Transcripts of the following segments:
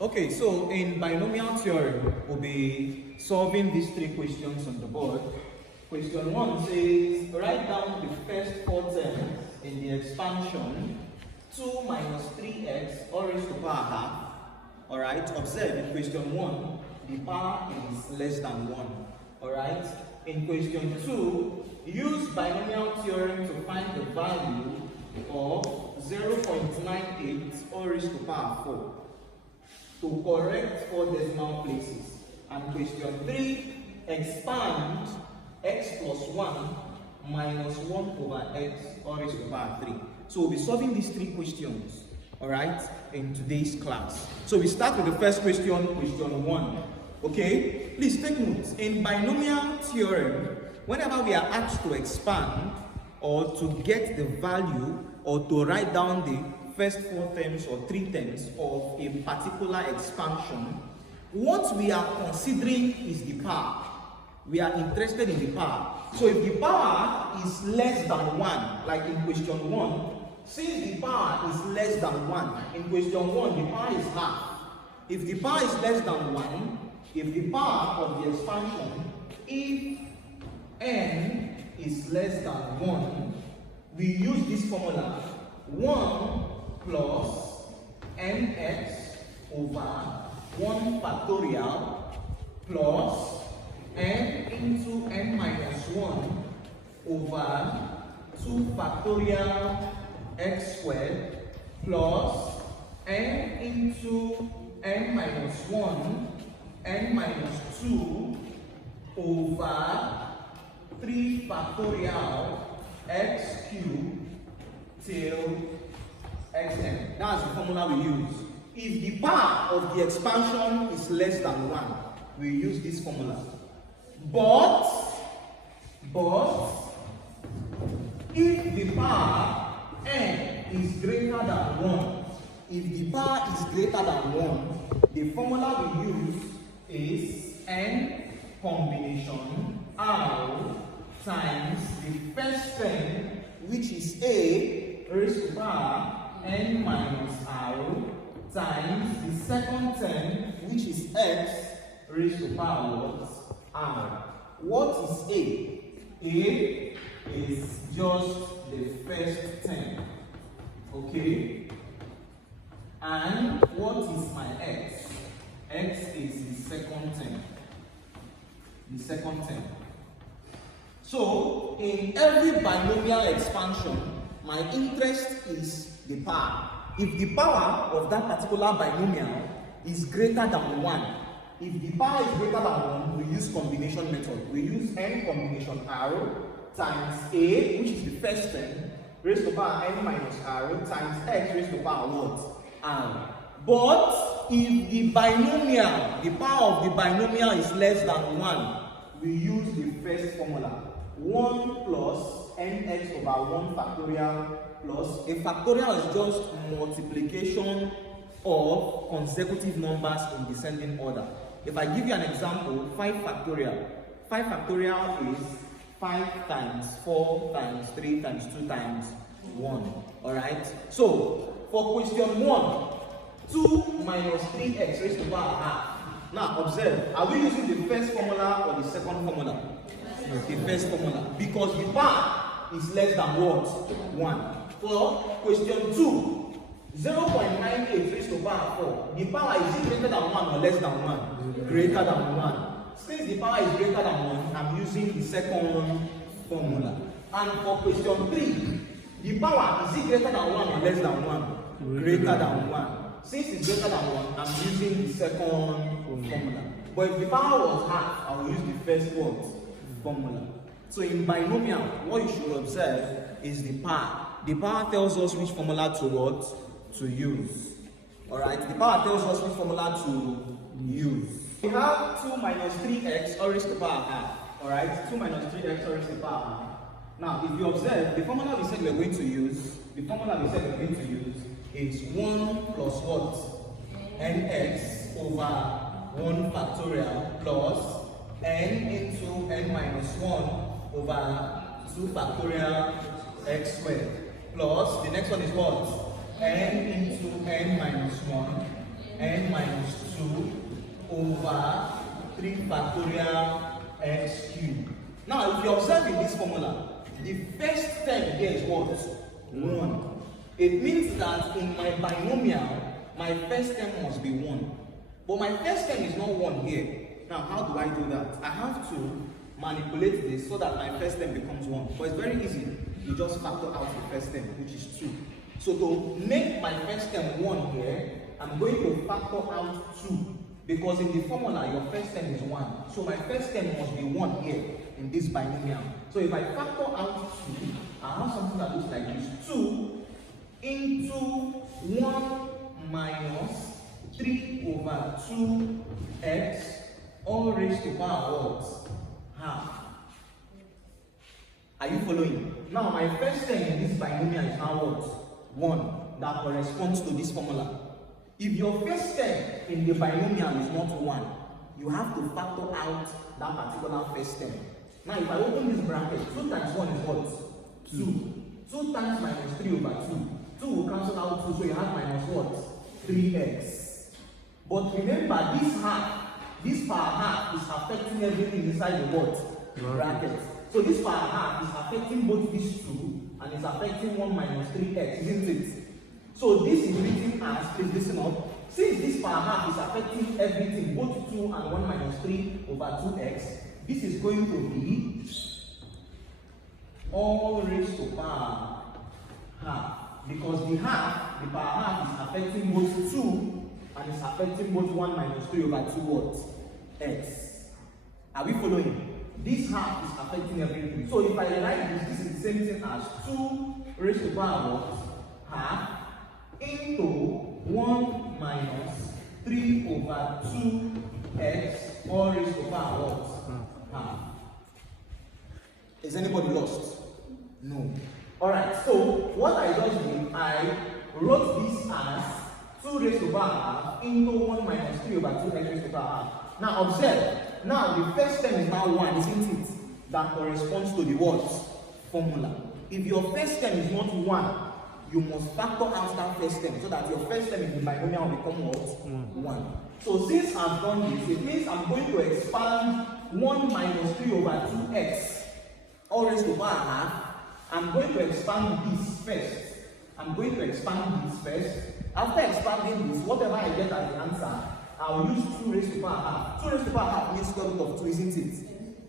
Okay, so in binomial theorem, we'll be solving these three questions on the board. Question 1 says, write down the first four terms in the expansion 2 minus 3x all raised to the power half. Alright, observe in question 1, the power is less than 1. Alright, in question 2, use binomial theorem to find the value of 0.98 all raised to the power 4. To correct 4 decimal places. And question 3, expand x plus 1 minus 1 over x all raised to the power 3. So we'll be solving these three questions, alright, in today's class. So we start with the first question, question 1. Okay, please take notes. In binomial theorem, whenever we are asked to expand or to get the value or to write down the first 4 terms or 3 terms of a particular expansion, what we are considering is the power. We are interested in the power. So if the power is less than 1, like in question 1, since the power is less than 1, in question 1 the power is half. If the power is less than 1, if the power of the expansion, if n is less than 1, we use this formula 1 plus nx over 1 factorial plus n into n minus 1 over 2 factorial x squared plus n into n minus 1 n minus 2 over 3 factorial x cubed till xn. That's the formula we use. If the power of the expansion is less than 1, we use this formula. But if the power n is greater than 1, if the power is greater than 1, the formula we use is n combination r times the first term, which is a raised to power n minus r, times the second term, which is x raised to power r. What is a? A is just the first term. Okay? And what is my x? X is the second term. The second term. So, in every binomial expansion, my interest is the power. If the power of that particular binomial is greater than 1, if the power is greater than 1, we use combination method. We use n combination r times a, which is the first term, raised to power n minus r, times x raised to power what? R. But if the binomial, the power of the binomial is less than 1, we use the first formula. 1 plus nx over 1 factorial plus, a factorial is just multiplication of consecutive numbers in descending order. If I give you an example, 5 factorial. 5 factorial is 5 times 4 times 3 times 2 times 1. Alright? So, for question 1, 2 minus 3x raised to the power half. Now, observe, are we using the first formula or the second formula? The first formula. Because the power is less than what? 1. For question 2, 0.98 raised to the power 4. The power is it greater than 1 or less than 1? Greater than 1. Since the power is greater than 1, I'm using the second formula. And for question 3, the power is it greater than 1 or less than 1? Greater than 1. Since it's greater than 1, I'm using the second formula. But if the power was half, I will use the first formula. So in binomial, what you should observe is the power. The power tells us which formula to what? To use. Alright, the power tells us which formula to use. We have 2 minus 3x all raised to the power half. Alright, 2 minus 3x all raised to the power half. Now, if you observe, the formula we said we're going to use, is 1 plus what? Nx over 1 factorial plus n into n minus 1 over 2 factorial x squared plus the next one is what? N into n minus 1 n minus 2 over 3 factorial x cubed. Now, if you observe in this formula, the first term here is what? 1. It means that in my binomial, my first term must be 1. But my first term is not 1 here. Now, how do I do that? I have to manipulate this so that my first term becomes 1. But it's very easy. You just factor out the first term, which is 2. So to make my first term 1 here, I'm going to factor out 2. Because in the formula, your first term is 1. So my first term must be 1 here in this binomial. So if I factor out 2, I have something that looks like this. 2 into 1 minus 3 over 2x all raised to power what? Half. Are you following? Now my first term in this binomial is now what? 1. That corresponds to this formula. If your first term in the binomial is not 1, you have to factor out that particular first term. Now if I open this bracket, 2 times 1 is what? 2. 2 times minus 3 over 2. 2 will cancel out 2, so you have minus what? 3x. But remember, this power half is affecting everything inside the what? Bracket. So this power half is affecting both these 2 and is affecting 1 minus 3x, isn't it? So this is written as, please listen up, since this power half is affecting everything, both 2 and 1 minus 3 over 2x, this is going to be all raised to power half. Because the power half is affecting both 2 and is affecting both 1 minus 3 over 2 what? X. Are we following? This half is affecting everything. So if I write this is the same thing as 2 raised to power what? Half into 1 minus 3 over 2x all raised to power what? Half. Is anybody lost? No. Alright, so what I just did, I wrote this as 2 raised to power half into 1 minus 3 over 2x raised to power half. Now observe, now the first term is now 1, isn't it? That corresponds to the what? Formula. If your first term is not 1, you must factor out that first term so that your first term in the binomial will become what? 1. So since I've done this, it means I'm going to expand 1 minus 3 over 2x all raised to power half. I'm going to expand this first. After expanding this, whatever I get as the answer, I'll use 2 raised to power half. 2 raised to power half means square root of 2, isn't it?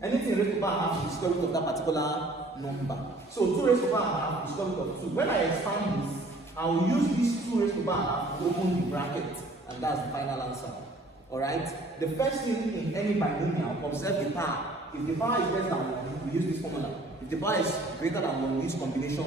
Anything raised to power half is square root of that particular number. So 2 raised to power half is square root of 2. When I expand this, I'll use this 2 raised to power half to open the bracket, and that's the final answer. Alright? The first thing in any binomial, observe the power. If the power is less than 1, we use this formula. If the power is greater than 1, we use combination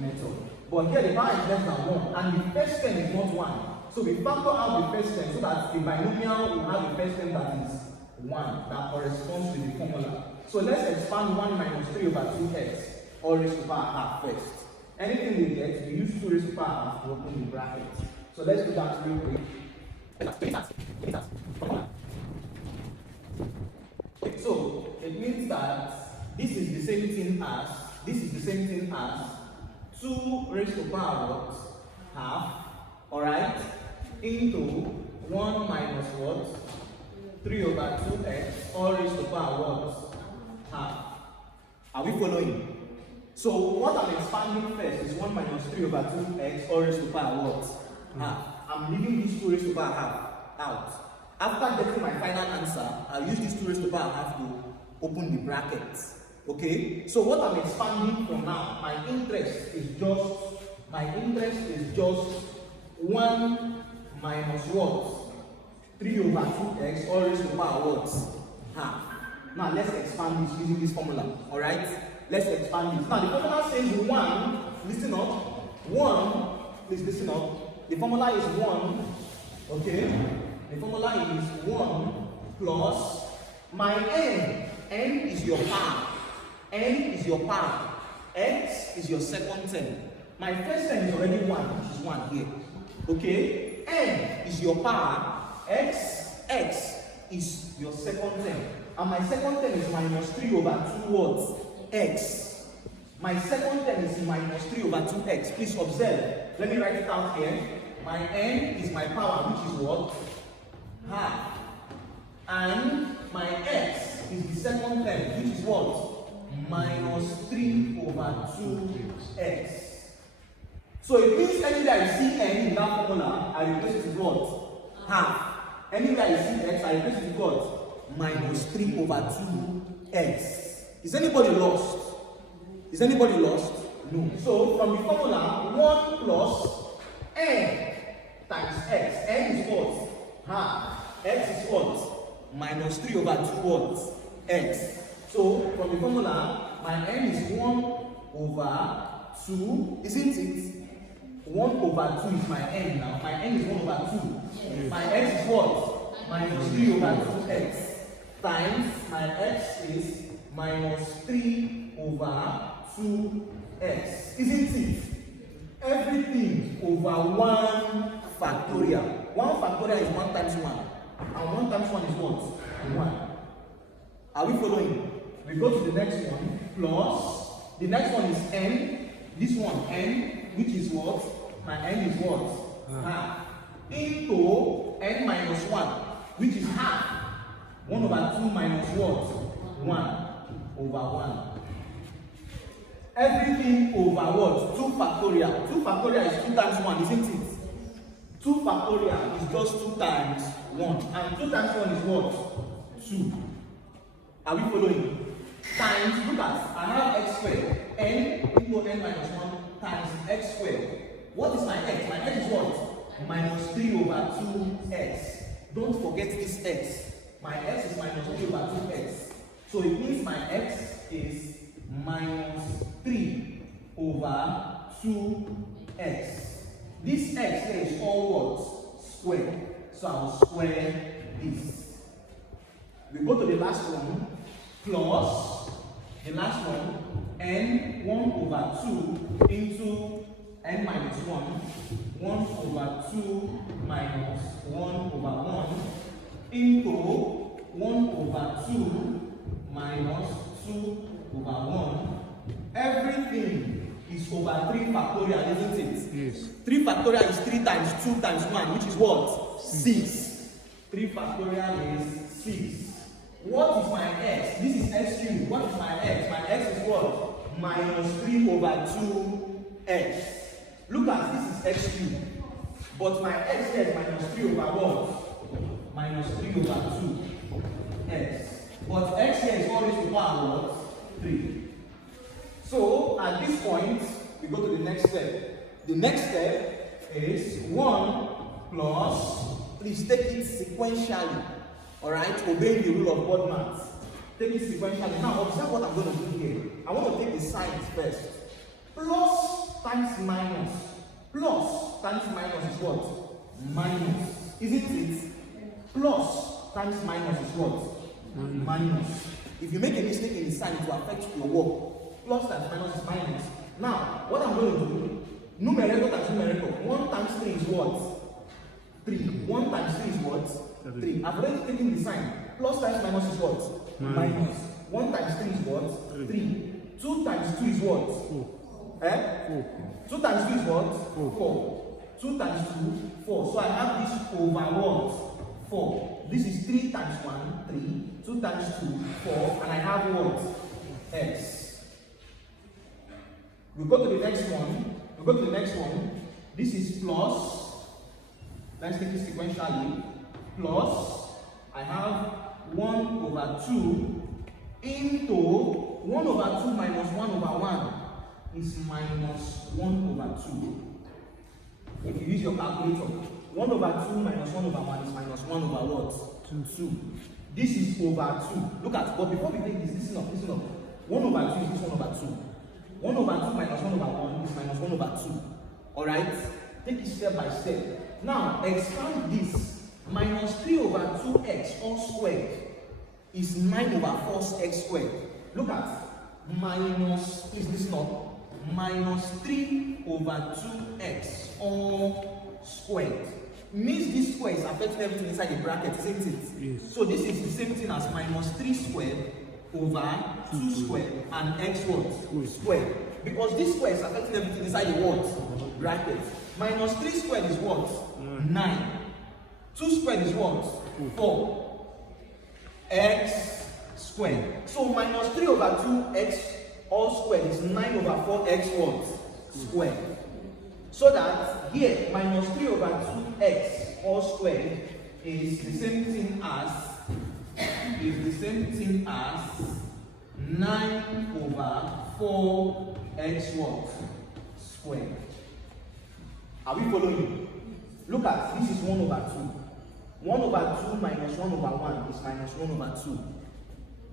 method. But here the power is less than 1, and the first term is not 1. So we factor out the first term so that the binomial will have the first term that is 1, that corresponds to the formula. So let's expand 1 minus 3 over 2x, all raised to power half first. Anything we get, we use 2 raised to power half to open the bracket. So let's do that real quick. Okay, so it means that this is the same thing as 2 raised to power half, alright, into 1 minus what? 3 over 2x, all raised to power half. Are we following? So what I'm expanding first is 1 minus 3 over 2x, all raised to power half. I'm leaving this 2 raised to power half out. After getting my final answer, I'll use this 2 raised to power half to open the brackets. Okay? So what I'm expanding from now, my interest is just 1 minus what? 3 over 2x all raised to power what? Half. Now let's expand this using this formula. Alright? Let's expand this. Now the formula says 1, listen up. 1, please listen up. The formula is 1, okay? The formula is 1 plus my n. N is your power. N is your power. X is your second term. My first term is already 1, which is 1 here. Okay? N is your power. X is your second term. And my second term is minus 3 over 2 what? X. My second term is minus 3 over 2x. Please observe. Let me write it out here. My n is my power, which is what? Half. And my x is the second term, which is what? Minus 3 over 2x. So it means anywhere I see n in that formula, I replace it with what? Half. Anywhere I see x, I replace it with what? Minus 3 over 2x. Is anybody lost? Is anybody lost? No. So from the formula, 1 plus n times x. N is what? Half. X is what? Minus 3 over 2 what? X. So from the formula, my n is 1 over 2, isn't it? 1 over 2 is my n now. My n is 1 over 2. Yes. My x is what? Minus 3 over 2x. Times my x is minus 3 over 2x. Isn't it? Everything over 1 factorial. 1 factorial is 1 times 1. And 1 times 1 is what? 1. Are we following? We go to the next one. Plus. The next one is n. This one, n, which is what? My n is what? Half. Into n minus 1, which is half. 1 over 2 minus what? 1 over 1. Everything over what? 2 factorial. 2 factorial is 2 times 1, isn't it? 2 factorial is just 2 times 1. And 2 times 1 is what? 2. Are we following? Times, look at, I have x squared. N equal n minus 1 times x squared. What is my x? My x is what? Minus 3 over 2x. Don't forget this x. My x is minus 3 over 2x. So it means my x is minus 3 over 2x. This x here is all what? Square. So I'll square this. We go to the last one. Plus the last one, n 1 over 2 into n minus 1, 1 over 2 minus 1 over 1 into 1 over 2 minus 2 over 1. Everything is over 3 factorial, isn't it? Yes. 3 factorial is 3 times 2 times 1, which is what? 6. 3 factorial is 6. What is my x? This is x cubed. What is my x? My x is what? Minus 3 over 2x. Look at this is x cubed. But my x here is minus 3 over what? Minus 3 over 2x. But x here is always to the power what? 3. So at this point, we go to the next step. The next step is 1 plus, please take it sequentially. Alright, obeying the rule of God maths. Take it sequentially. Now, observe what I'm going to do here. I want to take the signs first. Plus times minus. Plus times minus is what? Minus. Isn't it? Plus times minus is what? Minus. If you make a mistake in the sign, it will affect your work. Plus times minus is minus. Now, what I'm going to do, numerator times numerator. 1 times 3 is what? 3. 1 times 3 is what? 3. I've already taken the sign. Plus times minus is what? Minus. 1 times 3 is what? 3. 2 times 2 is what? 4. Eh? 4. 2 times 2 is what? 4. 2 times 2, 4. So I have this over what? 4. This is 3 times 1, 3. 2 times 2, 4. And I have what? X. We go to the next one. This is plus. Let's take it sequentially. Plus, I have 1 over 2 into 1 over 2 minus 1 over 1 is minus 1 over 2. If you use your calculator, 1 over 2 minus 1 over 1 is minus 1 over what? 2. This is over 2. Look at, but before we take this, listen up. 1 over 2 is this 1 over 2. 1 over 2 minus 1 over 1 is minus 1 over 2. Alright? Take it step by step. Now, expand this. Minus 3 over 2x all squared is 9 over 4x squared. Look at minus, please listen up, minus 3 over 2x all squared. Means this square is affecting everything inside the bracket, isn't it? Yes. So this is the same thing as minus 3 squared over 2 squared and x what? Squared. Because this square is affecting everything inside the what? Bracket. Minus 3 squared is what? 9. 2 squared is what? 4. X squared. So minus 3 over 2x all squared is 9 over 4x what? Squared. So that here minus 3 over 2x all squared is the same thing as 9 over 4x what? Squared. Are we following? Look at this is 1 over 2. 1 over 2 minus 1 over 1 is minus 1 over 2.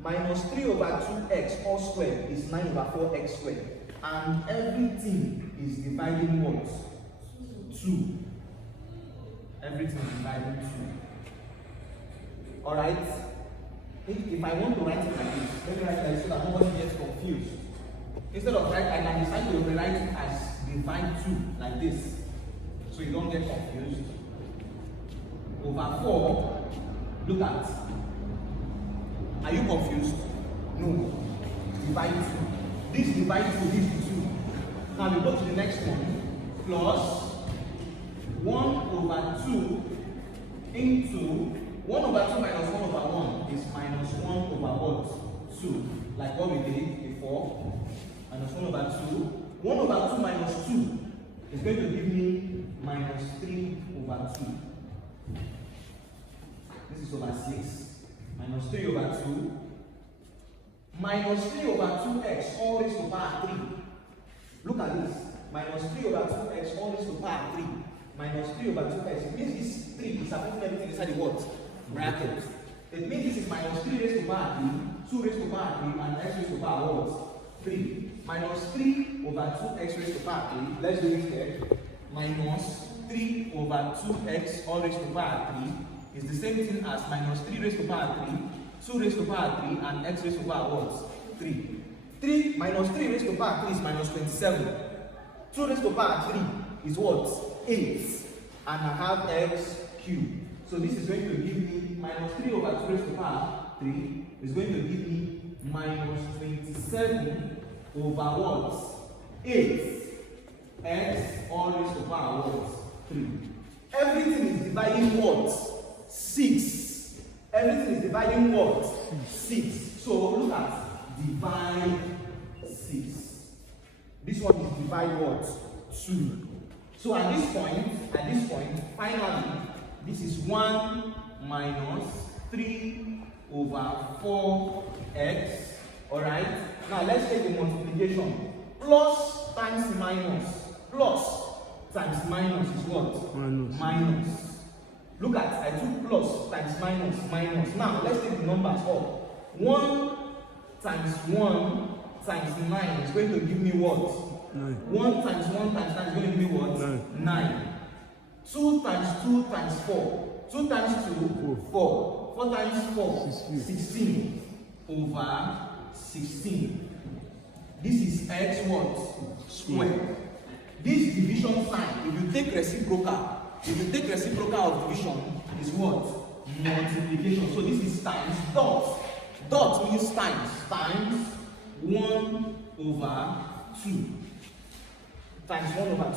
Minus 3 over 2x all squared is 9 over 4x squared. And everything is dividing what? 2. Everything is dividing 2. Alright? If I want to write it like this, let me write it like this so that nobody gets confused. Instead of write, I can decide to rewrite it as divide 2 like this. So you don't get confused. Over 4, look at. Are you confused? No. Divide 2. This divide 2, this is 2. Now we go to the next one. Plus 1 over 2 into 1 over 2 minus 1 over 1 is minus 1 over what? 2. Like what we did before. Minus 1 over 2. 1 over 2 minus 2 is going to give me minus 3 over 2. This is over 6. Minus 3 over 2. Minus 3 over 2x all raised to power 3. Look at this. Minus 3 over 2x all raised to power 3. Minus 3 over 2x. It means this 3 is supposed everything inside the what? Bracket. It means this is minus 3 raised to power 3, 2 raised to power 3, and x raised to power what? 3. Minus 3 over 2x raised to power 3. Let's do it here. Minus 3 over 2x all raised to power 3 is the same thing as minus 3 raised to power 3, 2 raised to power 3, and x raised to power what? 3. 3 minus 3 raised to power 3 is minus 27. 2 raised to power 3 is what? 8. And I have x cubed. So this is going to give me minus 3 over 2 raised to power 3 is going to give me minus 27 over what? 8. X all raised to power what? 3. Everything is dividing what? 6. Everything is dividing what? 6. So look at divide 6. This one is divide what? 2. So at this point, finally, this is 1 minus 3 over 4x. Alright? Now let's take the multiplication. Plus times minus. Plus times minus is what? Minus. Look at, I took plus times minus. Now let's take the numbers up. 1 times 1 times 9 is going to give me what? 1 times 1 times 9 is going to give me what? 9. 2 times 2 times 4. 2 times 2, 4. 4 times 4, 16 over 16. This is x what? Square. This division sign, if you take reciprocal of division, is what? Multiplication. So this is times dot. Dot means times. Times 1 over 2. Times 1 over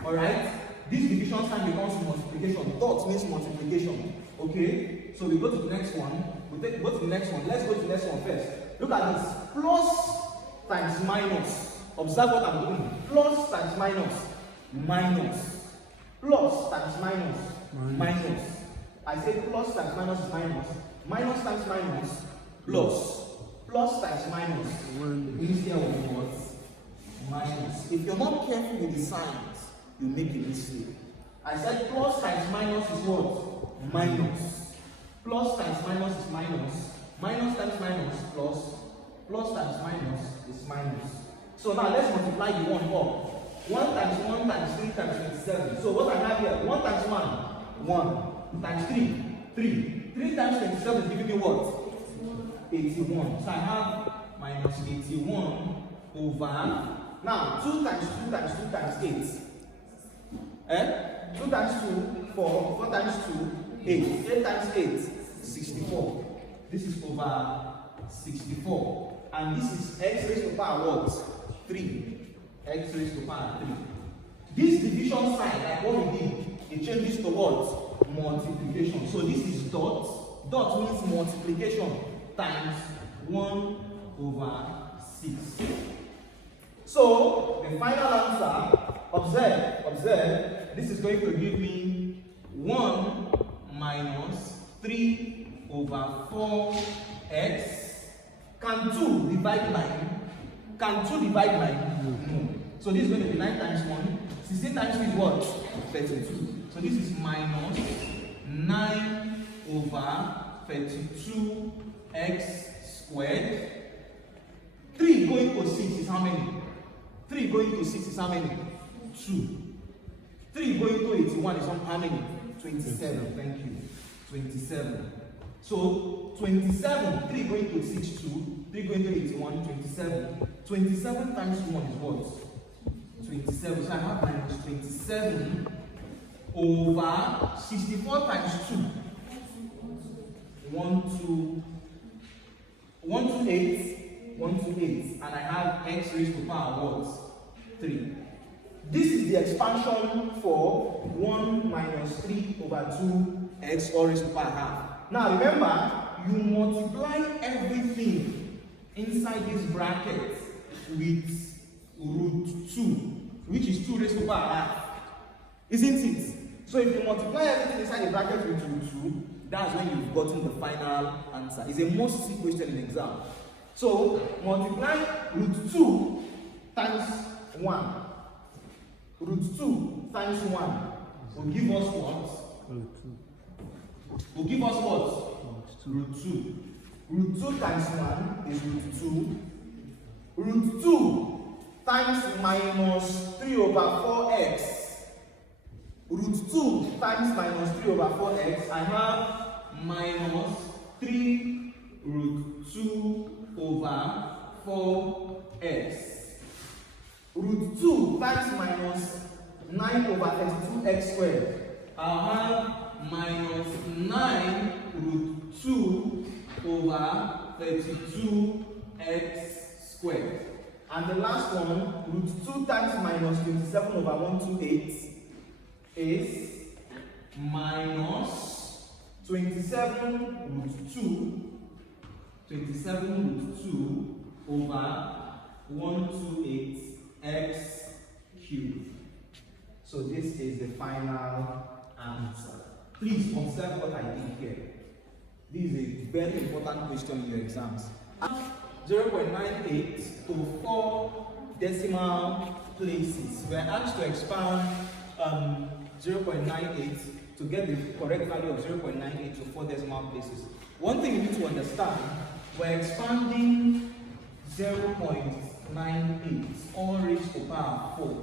2. Alright? This division sign becomes multiplication. Dot means multiplication. Okay? So we go to the next one. Go to the next one. Let's go to the next one first. Look at this. Plus times minus. Observe what I'm doing. Plus times minus. Minus. Plus times minus. Minus. I say plus times minus is minus. Minus times minus. Plus. Plus times minus. Means here what? Minus. If you're not careful with the signs, you make a mistake. I said plus times minus is what? Minus. Plus times minus is minus. Minus times minus plus. Plus times minus is minus. So now let's multiply the 1 up. 1 times 1 times 3 times 27. So what I have here? 1 times 1, 1. Times 3, 3. 3 times 27 is giving me what? 81. So I have minus 81 over. Now 2 times 2 times 2 times 8. 2 times 2, 4. 4 times 2, 8. 8 times 8, 64. This is over 64. And this is x raised to power what? 3. X raised to power 3. This division sign, like what we did, it changes to what? Multiplication. So this is dot. Dot means multiplication times 1 over 6. So the final answer, observe, this is going to give me 1 minus 3 over 4x. Can 2 divide 9? Can 2 divide 9? No. So this is going to be 9 times 1. 16 times 2 is what? 32. So this is minus 9 over 32x squared. 3 going to 6 is how many? 3 going to 6 is how many? 2. 3 going to 81 is how many? 27. Thank you. 27. So 27, 3 going to 6, 2. 3 going to 81, 27. 27 times 1 is what? 27. So I have minus 27 over 64 times 2. 1 to 8, and I have x raised to power what? 3. This is the expansion for 1 minus 3 over 2x all raised to power half. Now remember, you multiply everything inside this bracket with root 2, which is 2 raised to power half. Isn't it? So if you multiply everything inside the bracket with root 2, that's when you've gotten the final answer. It's a must-see question in exam. So multiply root 2 times 1. Root 2 times 1 will give us what? Root 2. Will give us what? Root 2. Root 2 times 1 is root 2. Root 2 times minus 3 over 4x. Root 2 times minus 3 over 4x, I have minus 3 root 2 over 4x. Root 2 times minus 9 over 32x squared, I have minus 9 root 2 over 32x squared. And the last one, root 2 times minus 27 over 128 is minus 27 root 2 over 128x cubed. So this is the final answer. Please observe what I did here. This is a very important question in your exams. 0.98 to 4 decimal places. We are asked to expand 0.98 to get the correct value of 0.98 to 4 decimal places. One thing you need to understand, we're expanding 0.98 all raised to power 4.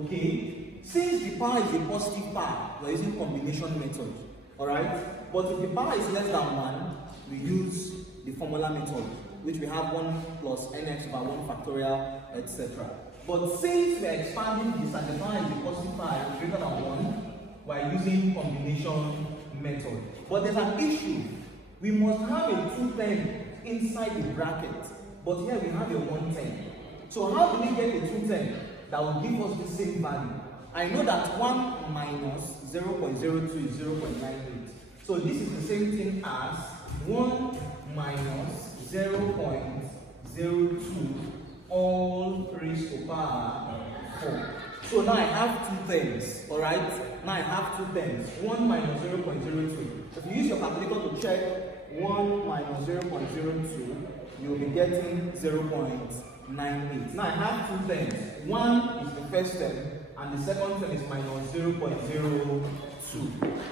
Okay? Since the power is a positive power, we're using combination method. Alright? But if the power is less than 1, we use the formula method, which we have 1 plus nx over 1 factorial, etc. But since we're expanding this and the power is a positive power greater than 1, we're using combination method. But there's an issue. We must have a 210 inside the bracket, but here we have a 110. So how do we get a 210 that will give us the same value? I know that 1 minus 0.02 is 0.98. So this is the same thing as 1 minus 0.02 all raised to power 4. So now I have 2 things, alright? Now I have 2 things. 1 minus 0.02. If you use your calculator to check 1 minus 0.02, you'll be getting 0.98. Now I have 2 things. 1 is the first term, and the second term is minus 0.02.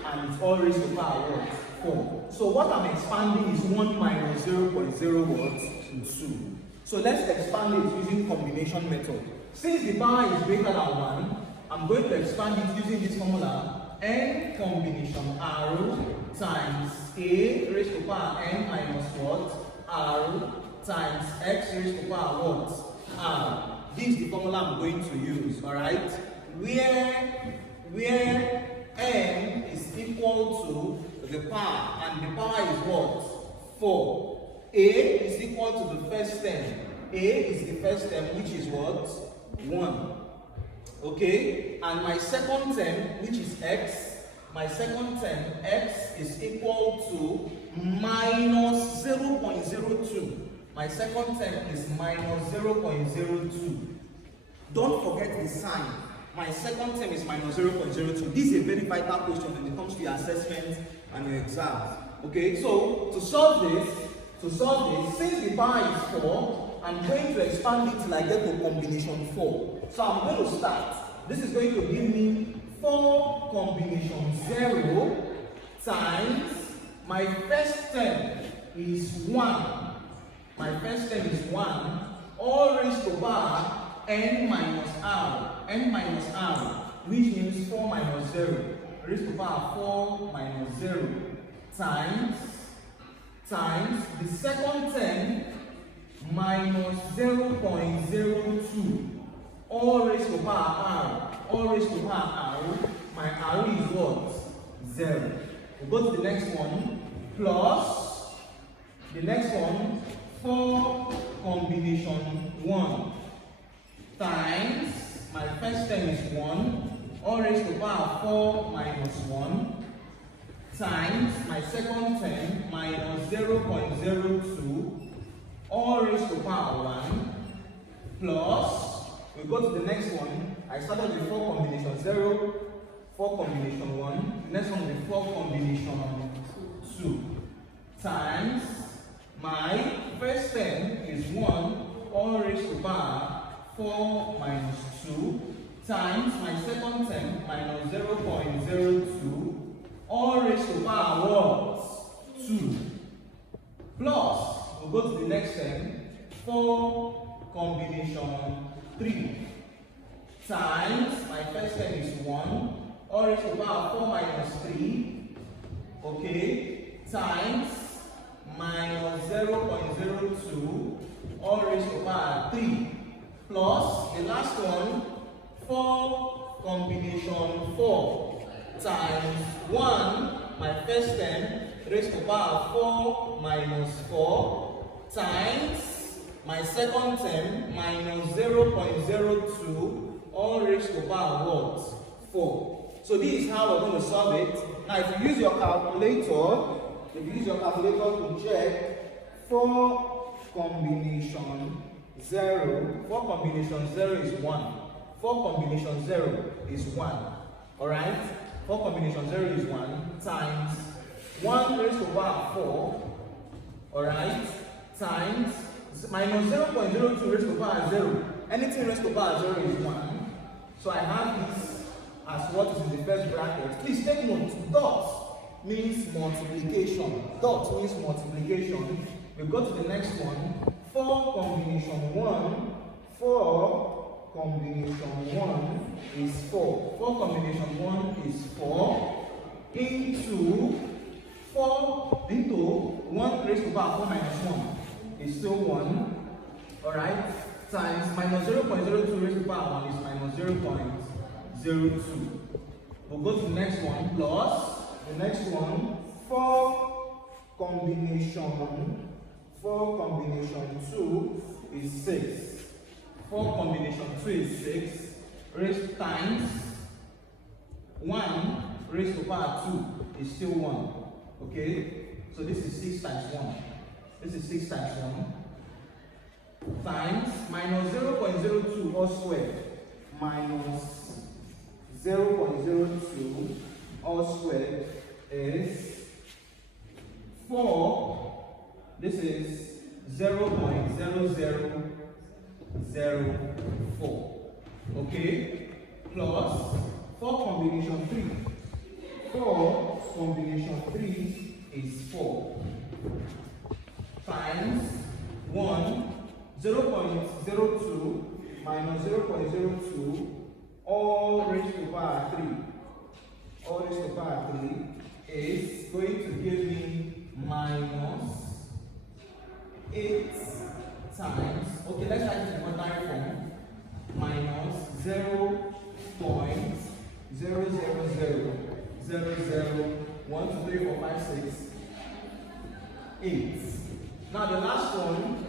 And it's all raised to power 4. So what I'm expanding is 1 minus 0.02. So let's expand it using combination method. Since the power is greater than 1, I'm going to expand it using this formula: n combination r times a raised to power n minus what? R times x raised to power what? R. This is the formula I'm going to use, alright? Where n is equal to the power, and the power is what? 4. A is equal to the first term. A is the first term, which is what? 1. Okay, and my second term, which is x, my second term, x is equal to minus 0.02. My second term is minus 0.02. Don't forget the sign. My second term is minus 0.02. This is a very vital question when it comes to your assessment and your exams. Okay, so to solve this, since the power is 4, I'm going to expand it till I get to combination 4. So I'm going to start. This is going to give me 4 combination 0 times my first term is 1. My first term is 1, all raised to power n minus r, which means 4 minus 0, raised to power 4 minus 0, times the second term minus 0.02, all raised to power r, my r is what? 0. We'll go to the next one, plus the next one, 4 combination 1, times my first term is 1, all raised to power 4 minus 1, times my second term minus 0.02, all raised to power 1, plus, we go to the next one. I started with 4 combination 0, 4 combination 1, the next one will be 4 combination 2, times my first term is 1, all raised to power 4 minus 2, times my second term minus 0.02, all raised to power what? 2, plus, we'll go to the next term, 4 combination 3, times my first term is 1, all raised to power 4 minus 3, okay, times minus 0.02, all raised to power 3, plus the last one, 4 combination 4, times 1, my first term, raised to power 4 minus 4, times my second term minus 0.02, all raised to power what? 4. So this is how we're going to solve it. Now if you use your calculator, to check 4 combination 0, 4 combination 0 is 1. 4 combination 0 is 1. Alright? 4 combination 0 is 1 times 1 raised to power 4. Alright? Times minus 0.02 raised to power 0. Anything raised to power 0 is 1. So I have this as what is in the first bracket. Please take note. Dot means multiplication. Dot means multiplication. We go to the next one. 4 combination 1. 4 combination 1 is 4. 4 combination 1 is 4 into 4 into 1 raised to power 4 minus 1 is still 1. Alright? Times minus 0.02 raised to power 1 is minus 0.02. We'll go to the next one, plus the next one, 4 combination 2 is 6. 4 combination 2 is 6. Raised times 1 raised to power 2 is still 1. Okay? So this is 6 times 1. This is 6 times 1. Times minus 0.02 all squared minus 0.02 all squared is 4. This is 0.0004. Okay? Plus 4 combination 3. 4 combination 3 is 4. Times 1, 0.02 minus 0.02 all raised to power 3. All raised to power 3 is going to give me minus 8 times, okay, let's write it in ordinary form, minus 0.00000 1, 2, 3, 4, 5, 6, 8. Now the last one,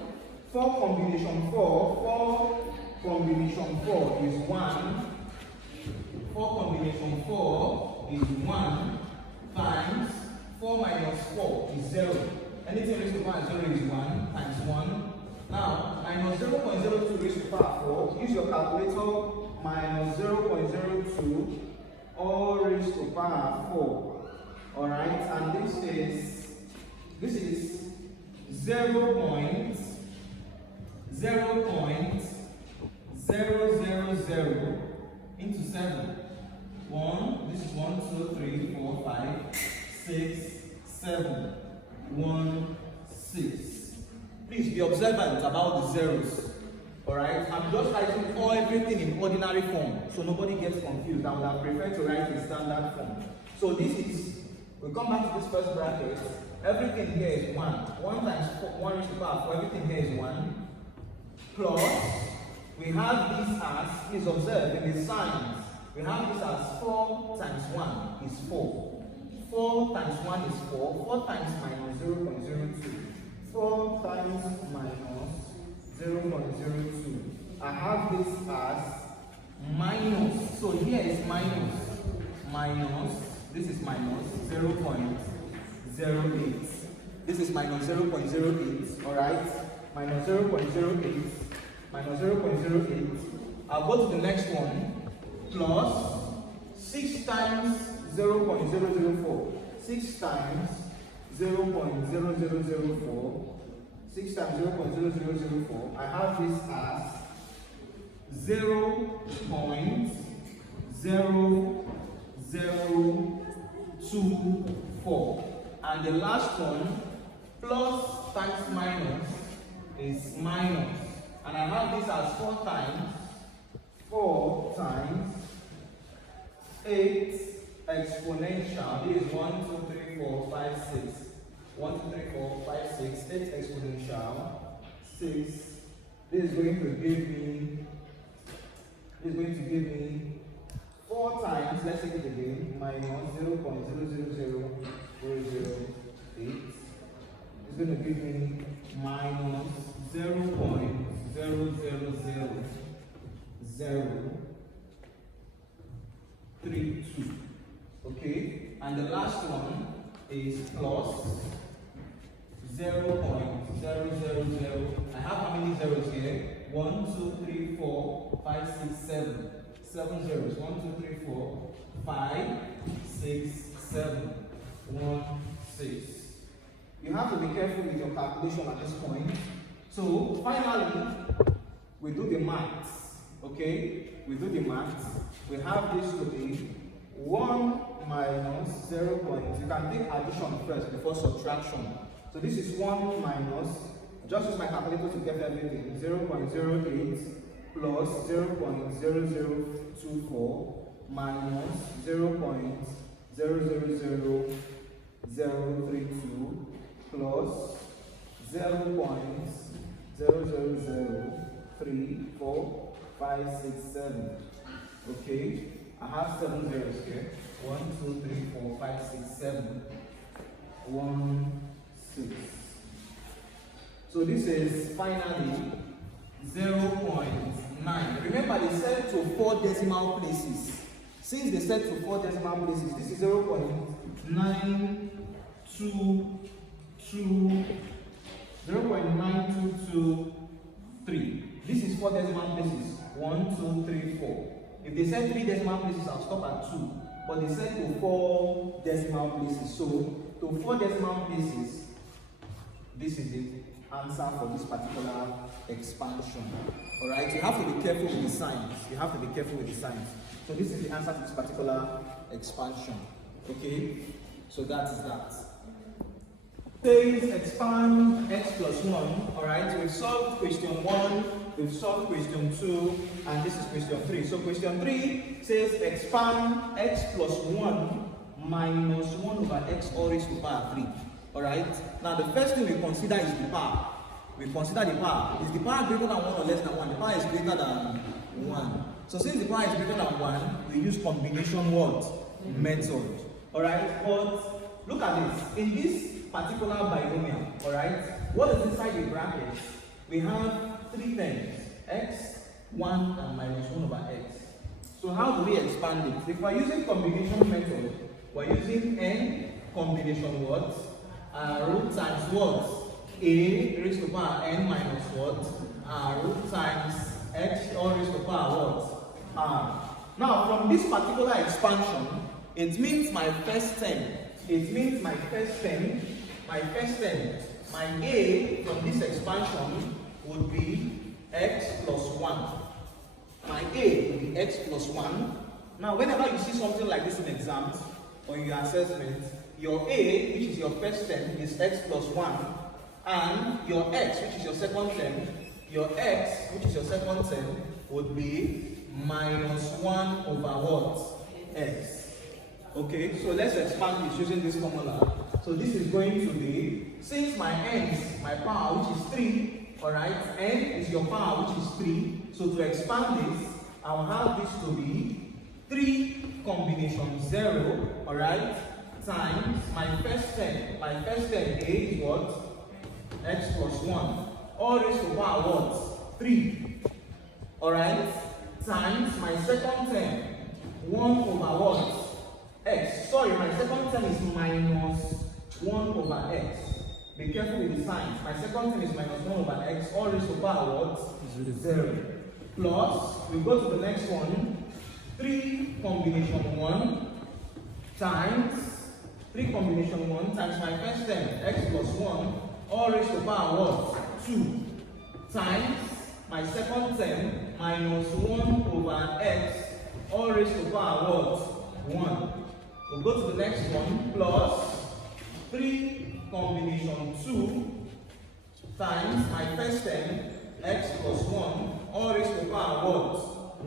4 combination 4. 4 combination 4 is 1 4 combination 4 is 1 times 4 minus 4 is 0. Anything raised to power 0 is 1 times 1. Now, minus 0.02 raised to power 4. Use your calculator. Minus 0.02 all raised to power 4. Alright, and this is 0.000 into 7. 1, this is 1, 2, 3, 4, 5, 6, 7. 1, 6. Please be observant about the zeros. Alright, I'm just writing everything in ordinary form so nobody gets confused. I would have preferred to write in standard form. So this is, we come back to this first bracket. Everything here is 1. 1 times 1 raised to the power 4, everything here is 1. Plus, we have this as, please observe in the signs, we have this as 4 times 1 is 4. 4 times 1 is 4. 4 times minus 0.02. 4 times minus 0.02. I have this as minus. So here is minus. This is minus 0.08. This is minus 0.08. Alright? Minus 0.08. Minus 0.08. I'll go to the next one. Plus 6 times 0.004. 6 times 0.0004. 6 times 0.0004. I have this as 0.0024. And the last one, plus times minus, is minus. And I have this as 4 times 8 exponential. This is 1, 2, 3, 4, 5, 6. 1, 2, 3, 4, 5, 6. 8 exponential 6. This is going to give me 4 times, let's take it again, minus 0.000008. It's going to give me minus 0.00032. Okay? And the last one is plus 0.000. I have how many zeros here? 1, 2, 3, 4, 5, 6, 7. 7 zeros. 1, 2, 3, 4, 5, 6, 7. 1, 6. You have to be careful with your calculation at this point. So finally, we do the maths. Okay? We do the maths. We have this to be 1 minus 0. You can take addition first before subtraction. So this is 1 minus, just use my calculator to get everything, 0.08 plus 0.0024 minus 0.000032 plus 0.000345677. Okay, I have 7 zeros here. 1, 2, 3, 4, 5, 6, 7. 1, 6. So this is finally 0.9. Remember, they set to 4 decimal places. Since they set to 4 decimal places, this is 0.9223. This is 4 decimal places. 1, 2, 3, 4. If they set 3 decimal places, I'll stop at 2. But they set to 4 decimal places. So to 4 decimal places, this is the answer for this particular expansion. Alright, you have to be careful with the signs. So this is the answer to this particular expansion. Okay, so that is that. Says expand x plus 1. Alright, we've solved question 1, we've solved question 2, and this is question 3. So question 3 says expand x plus 1 minus 1 over x all raised to the power 3. Alright, now the first thing we consider is the power. We consider the power. Is the power greater than 1 or less than 1? The power is greater than 1. So since the power is greater than 1, we use combination what? Method. Alright, but look at this. In this particular binomial, alright, what is inside the brackets? We have 3 things, x, 1, and minus 1 over x. So how do we expand it? If we're using combination method, we're using n combination what? Root times what? A raised to power n minus what? Root times x all raised to power what? R. Now from this particular expansion, it means my first term. My a from this expansion would be x plus 1. My a will be x plus 1. Now, whenever you see something like this in exams or in your assessment, your a, which is your first term, is x plus 1, and your x, which is your second term, would be minus 1 over what? X. Okay, so let's expand this using this formula. So this is going to be, since my n is my power, which is 3, alright, n is your power, which is 3. So to expand this, I'll have this to be 3 combination 0, alright, times my first term. My first term a is what? X plus 1. All raised to power what? 3. Alright, times my second term, 1 over what? X. Sorry, my second term is minus 1 over x. Be careful with the signs. My second term is minus 1 over x, all raised to power what? 0. Plus, we go to the next one, 3 combination 1 times my first term, x plus 1, all raised to power what? 2. Times my second term, minus 1 over x, all raised to power what? 1. We'll go to the next one, plus 3 combination 2 times my first term, x plus 1, all raised to power what?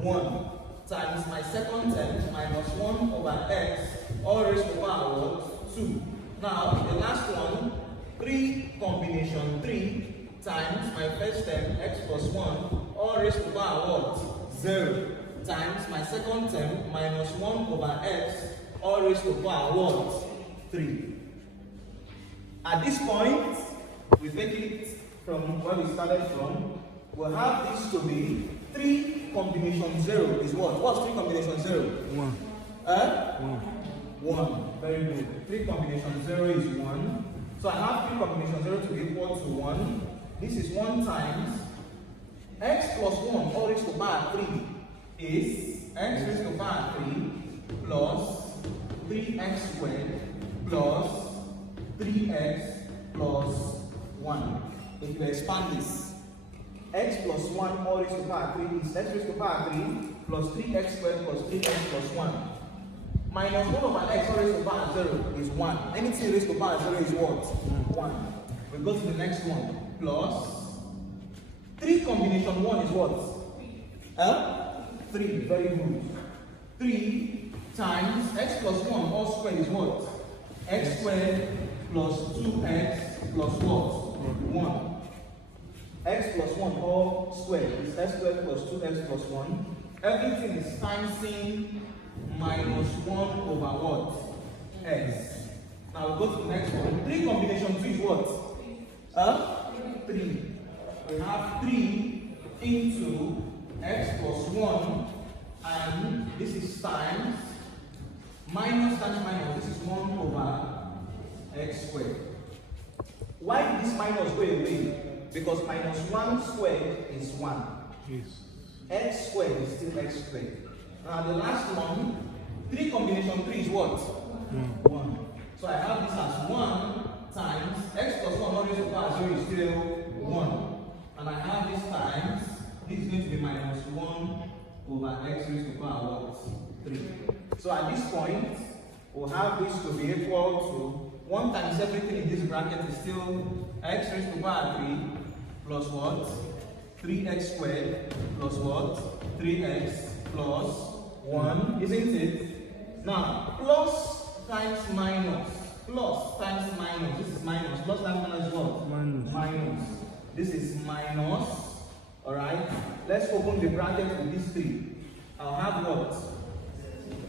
1. Times my second term, minus 1 over x, all raised to power what? 2. Now, the last one, 3 combination 3 times my first term, x plus 1, all raised to power what? 0. Times my second term, minus 1 over x, all raised to power what? 3. At this point, we take it from where we started from. We'll have this to be 3 combination 0 is what? What's 3 combination 0? 1. 1. Very good. 3 combination 0 is 1. So I have 3 combination 0 to be equal to 1. This is 1 times x plus 1 all raised to power 3 is x raised to power 3 plus 3x squared plus 3x plus 1. If you expand this, x plus 1 all raised to power 3 is x raised to power 3 plus 3x squared plus 3x plus 1. Minus 1 over x all raised to power 0 is 1. Anything raised to power 0 is what? 1. We go to the next one. Plus 3 combination 1 is what? 3. Very good. 3 times x plus 1 all squared is what? X squared plus 2x plus what? 1. X plus 1 all squared is x squared plus 2x plus 1. Everything is timesing minus 1 over what? X. Now we go to the next one. 3 combination 2 is what? 3. We have 3 into x plus 1, and this is times minus times minus. This is 1 over x squared. Why did this minus go away? Because minus 1 squared is 1. Yes. X squared is still x squared. Now the last one, 3 combination 3 is what? 1. So I have this as 1 times x plus 1 all raised to power 0 is still 1. And I have this times, this is going to be minus 1 over x raised to power what? 3. So at this point, we'll have this to be equal to 1 times everything in this bracket is still x raised to power 3 plus what? 3x squared plus what? 3x plus 1, isn't it? Now, plus times minus. Plus times minus. This is minus. Plus times minus is what? Minus. This is minus. Alright? Let's open the bracket with these 3. I'll have what?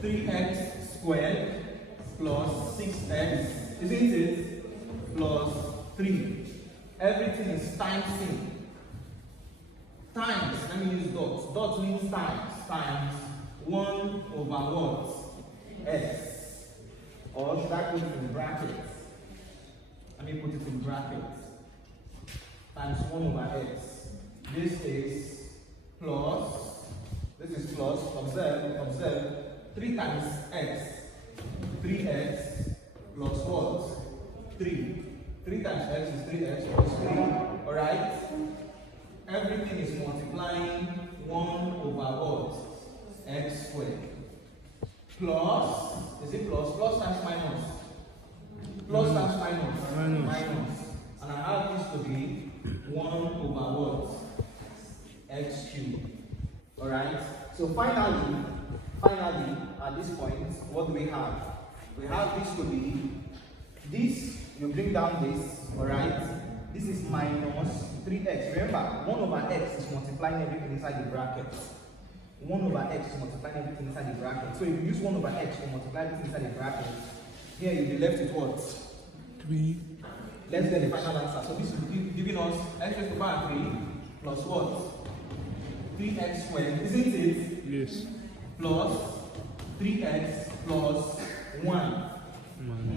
3x squared plus 6x, isn't it? Plus 3. Everything is timesing. Times, let me use dots. Dots means times. Times 1 over what? X. Or should I put it in brackets? Let me put it in brackets. Times 1 over x. This is plus, observe, 3 times x. 3x plus what? 3. 3 times x is 3x plus 3. Alright? Everything is multiplying 1 over what? X squared. Plus, is it plus? Plus times minus. Plus times minus. Minus. And I have this to be 1 over what? X cubed. Alright? So finally, at this point, what do we have? We have this to be, this, you bring down this, alright? This is minus 3x. Remember, 1 over x is multiplying everything inside the bracket. 1 over x is multiplying everything inside the bracket. So if you use 1 over x to multiply everything inside the bracket, here you'll be left with what? 3. Let's get the final answer. So this is giving us x raised to the power 3 plus what? 3x squared, isn't it? Yes. Plus 3x plus 1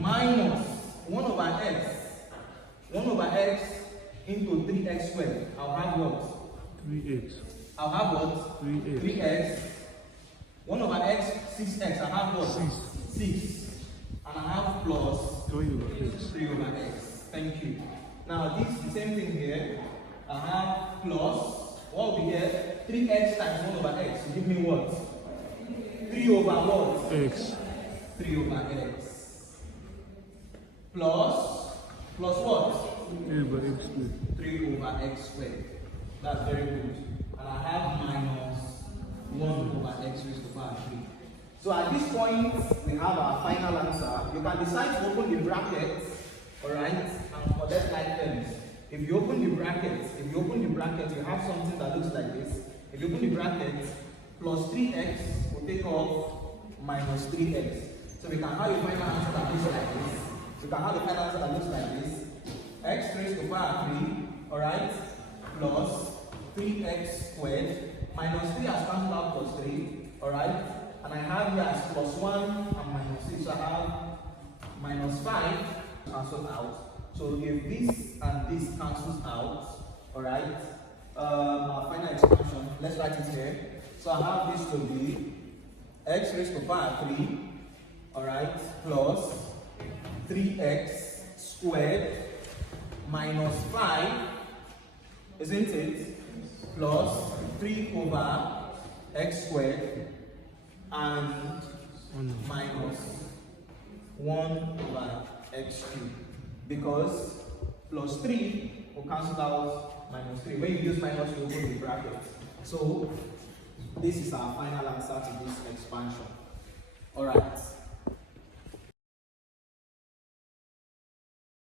minus 1 over x. 1 over x into 3x squared. I'll have what? 3x. I'll have what? 3x. 3x. 1 over x, 6x. I have what? 6. 6. And I have plus 3 over x. 3 over x. Thank you. Now this is the same thing here. I have plus, what will be here? 3x times 1 over x. You give me what? 3 over what? X. 3 over x. Plus what? 3 over x squared. 3 over x squared. That's very good. And I have minus 1 over x raised to the power 3. So at this point, we have our final answer. You can decide to open the brackets, alright, and collect like terms. If you open the brackets, you have something that looks like this. If you open the brackets, plus 3x will take off minus 3x. So we can have a final answer that looks like this. We can have a final answer that looks like this. X raised to the power 3, alright, plus 3x squared, minus 3 has cancelled out plus 3, alright, and I have here as plus 1 and minus 6, so I have minus 5 cancelled out. So if this and this cancels out, alright, our final expansion, let's write it here. So I have this to be x raised to the power 3, alright, plus 3x squared minus 5, isn't it? Plus 3 over x squared and minus 1 over x cubed. Because plus 3 will cancel out minus 3. When you use minus, you open the bracket. So this is our final answer to this expansion. Alright.